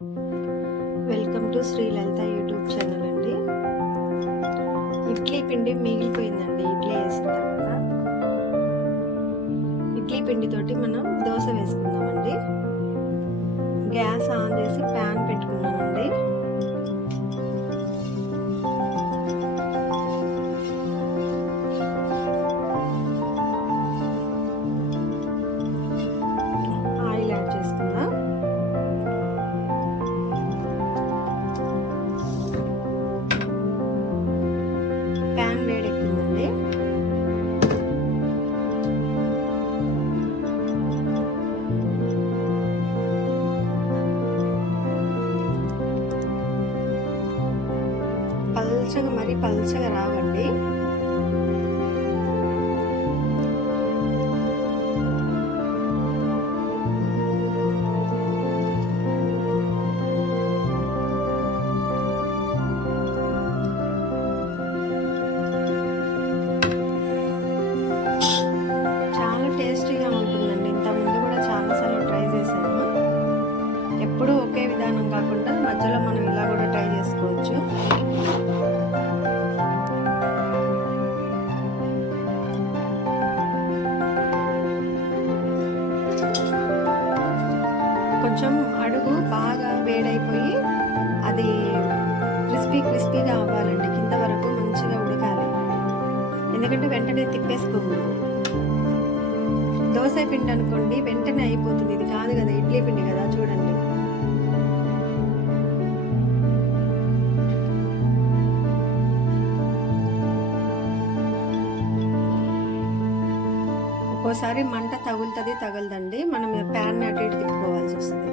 Welcome to Shri Lalitha YouTube channel అండి. ఇడ్లీ పిండి మిగిలిపోయిందండి. ఇడ్లీ వేసిన తర్వాత ఇడ్లీ పిండితోటి మనం దోశ వేసుకుందామండి. గ్యాస్ ఆన్ చేసి ప్యాన్ పెట్టుకున్నామండి. ఆయిల్ యాడ్ చేసుకుందాం. ప్యాన్ వేడెక్కిందండి. మరీ పల్చగా రావండి. చాలా టేస్టీగా ఉంటుందండి. ఇంతకుముందు కూడా చాలాసార్లు ట్రై చేశాను. ఎప్పుడూ ఒకే విధానం కాకుండా మధ్యలో మనం ఇలా కూడా ట్రై చేసుకోవచ్చు. కొంచెం అడుగు బాగా వేడైపోయి అది క్రిస్పీగా అవ్వాలండి. కింద వరకు మంచిగా ఉడకాలి. ఎందుకంటే వెంటనే తిప్పేసుకోకూడదు. దోశ పిండి అనుకోండి వెంటనే అయిపోతుంది. ఇది కాదు కదా, ఇడ్లీ పిండి కదా. చూడండి, ఒక్కోసారి మంట తగలదండి. మనం ప్యాన్ అటు ఇటు తిప్పుకోవాల్సి వస్తుంది.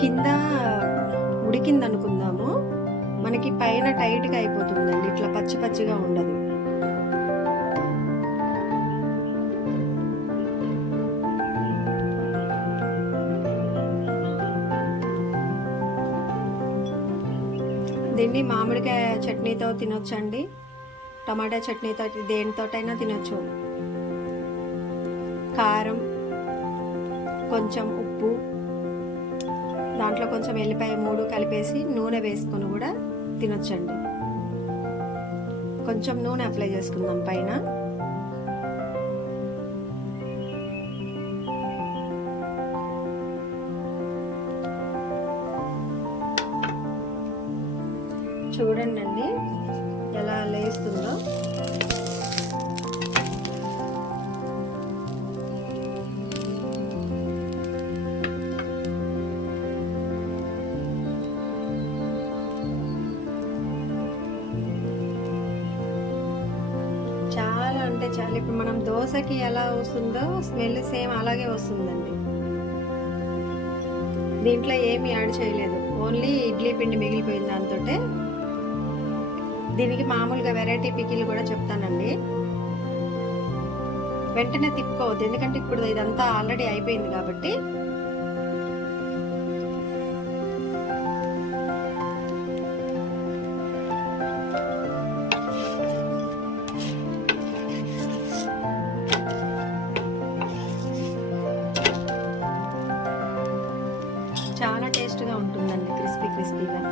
కింద ఉడికింది అనుకుందాము, మనకి పైన టైట్గా అయిపోతుందండి. ఇట్లా పచ్చిగా ఉండదు. దీన్ని మామిడికాయ చట్నీతో తినొచ్చండి, టమాటా చట్నీతో, దేనితోటైనా తినొచ్చు. కారం, కొంచెం ఉప్పు, దాంట్లో కొంచెం ఎల్లిపాయ 3 కలిపేసి నూనె వేసుకొని కూడా తినొచ్చండి. కొంచెం నూనె అప్లై చేసుకుందాం పైన. చూడండి అండి ఎలా లేస్తుందో. చాలా అంటే చాలా. ఇప్పుడు మనం దోశకి ఎలా వస్తుందో స్మెల్ సేమ్ అలాగే వస్తుందండి. దీంట్లో ఏమి యాడ్ చేయలేదు, ఓన్లీ ఇడ్లీ పిండి మిగిలిపోయింది దాంతోటే. దీనికి మామూలుగా వెరైటీ పికిల్ కూడా చెప్తానండి. వెంటనే తిప్పుకోవద్దు, ఎందుకంటే ఇప్పుడు ఇదంతా ఆల్రెడీ అయిపోయింది కాబట్టి. చాలా టేస్ట్గా ఉంటుందండి, క్రిస్పీగా.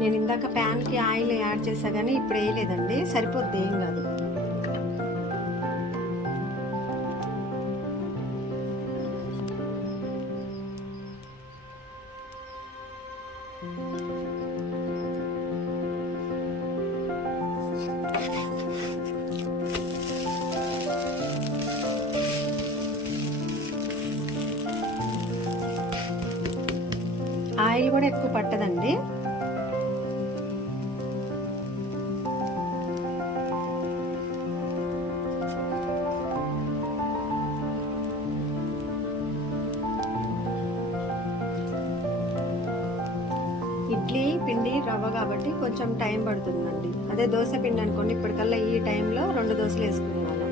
నేను ఇందాక ప్యాన్కి ఆయిల్ యాడ్ చేసా కానీ ఇప్పుడు వేయలేదండి, సరిపోద్ది, ఏం కాదు. ఆయిల్ కూడా ఎక్కువ పట్టదండి. ఇడ్లీ పిండి రవ్వ కాబట్టి కొంచెం టైం పడుతుందండి. అదే దోశ పిండి అనుకోండి, ఇప్పటికల్లా ఈ టైంలో 2 దోశలు వేసుకునే వాళ్ళం.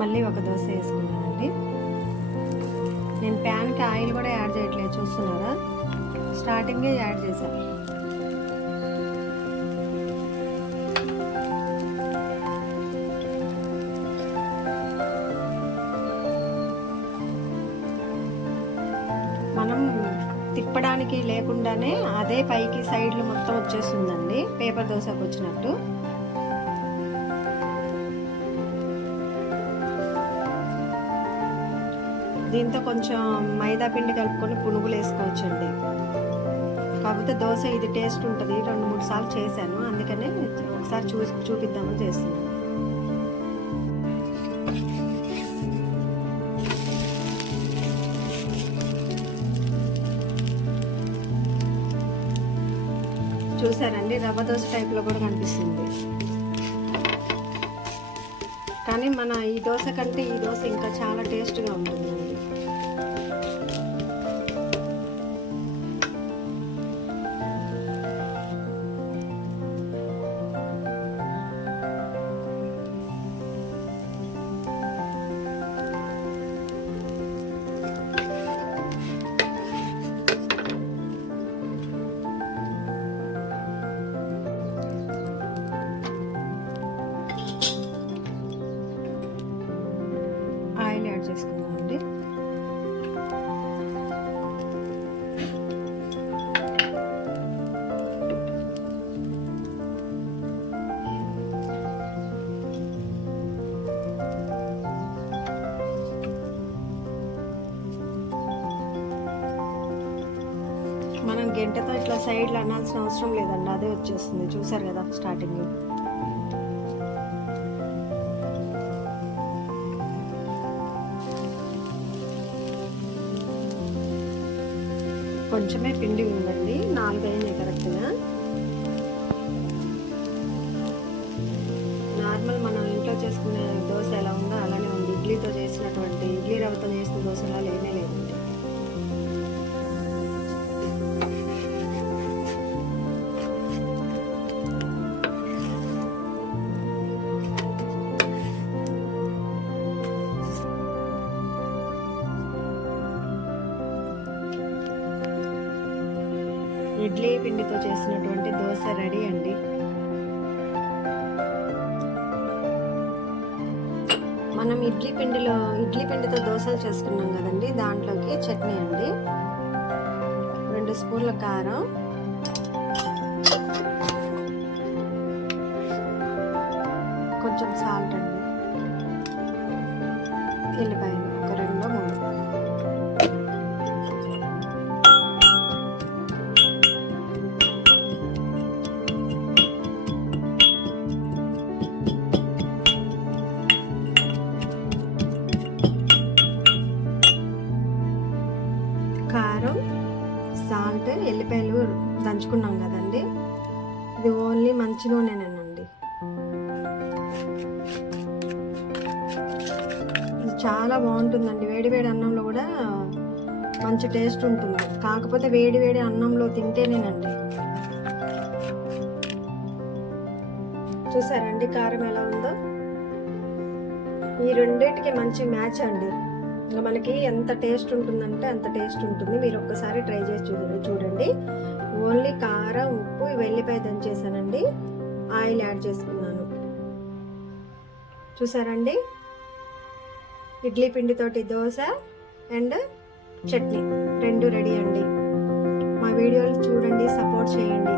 మళ్ళీ ఒక దోశ వేసుకున్నానండి. నేను ప్యాన్కి ఆయిల్ కూడా యాడ్ చేయట్లేదు, చూస్తున్నారా? స్టార్టింగే యాడ్ చేశాను. మనం తిప్పడానికి లేకుండానే అదే పైకి సైడ్లు మొత్తం వచ్చేస్తుందండి, పేపర్ దోశకు వచ్చినట్టు. దీంతో కొంచెం మైదా పిండి కలుపుకొని పునుగులు వేసుకోవచ్చండి. కాకపోతే దోశ ఇది టేస్ట్ ఉంటుంది, 2-3 సార్లు చేశాను, అందుకనే ఒకసారి చూపిద్దామని చేస్తున్నాను. చూసారండి, రవ్వ దోశ టైప్లో కూడా కనిపిస్తుంది. కానీ మన ఈ దోశ కంటే ఈ దోశ ఇంకా చాలా టేస్ట్గా ఉంటుందండి. ఆయిల్ యాడ్ చేసుకుందామండి. మనం గంటతో ఇట్లా సైడ్లు అనాల్సిన అవసరం లేదండి, అదే వచ్చేస్తుంది. చూసారు కదా స్టార్టింగ్. కొంచెమే పిండి ఉందండి, 4 అయినాయి కరెక్ట్గా. నార్మల్ మనం ఇంట్లో చేసుకునే దోశ ఎలా ఉందో అలానే ఉంది. ఇడ్లీతో చేసినటువంటి, ఇడ్లీ రవ్వతో చేసిన దోశలా లేనే లేదండి. ఇడ్లీ పిండితో చేసినటువంటి దోశ రెడీ అండి. మనం ఇడ్లీ పిండితో దోశలు చేసుకున్నాం కదండి, దాంట్లోకి చట్నీ అండి. 2 స్పూన్ల కారం, కొంచెం సాల్ట్ అండి, ఎల్లిపాయలు ఒక 2-3. కారం, సాల్ట్, ఎల్లిపాయలు దంచుకున్నాం కదండి. ఇది ఓన్లీ మంచి నూనెనేనండి. ఇది చాలా బాగుంటుందండి, వేడివేడి అన్నంలో కూడా మంచి టేస్ట్ ఉంటుంది. కాకపోతే వేడివేడి అన్నంలో తింటేనేనండి. చూసారండి కారం ఎలా ఉందో? ఈ రెండింటికి మంచి మ్యాచ్ అండి. ఇంకా మనకి ఎంత టేస్ట్ ఉంటుందంటే అంత టేస్ట్ ఉంటుంది. మీరు ఒక్కసారి ట్రై చేసి చూడండి. ఓన్లీ కారం, ఉప్పు, వెల్లిపాయ దంచేసానండి, ఆయిల్ యాడ్ చేసుకున్నాను. చూసారండి, ఇడ్లీ పిండితోటి దోశ అండ్ చట్నీ 2 రెడీ అండి. మా వీడియోలు చూడండి, సపోర్ట్ చేయండి.